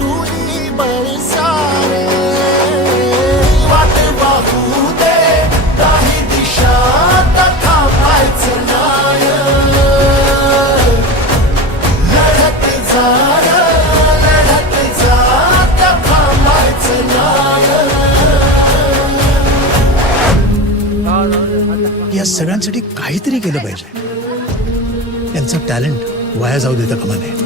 टुरी बळसारे वाट वाहू दे काही दिशा थांबायचं नाय लढत जा थांबायचं नाय या सगळ्यांसाठी काहीतरी केलं पाहिजे. यांचं टॅलेंट वाया जाऊ देता कामा नये.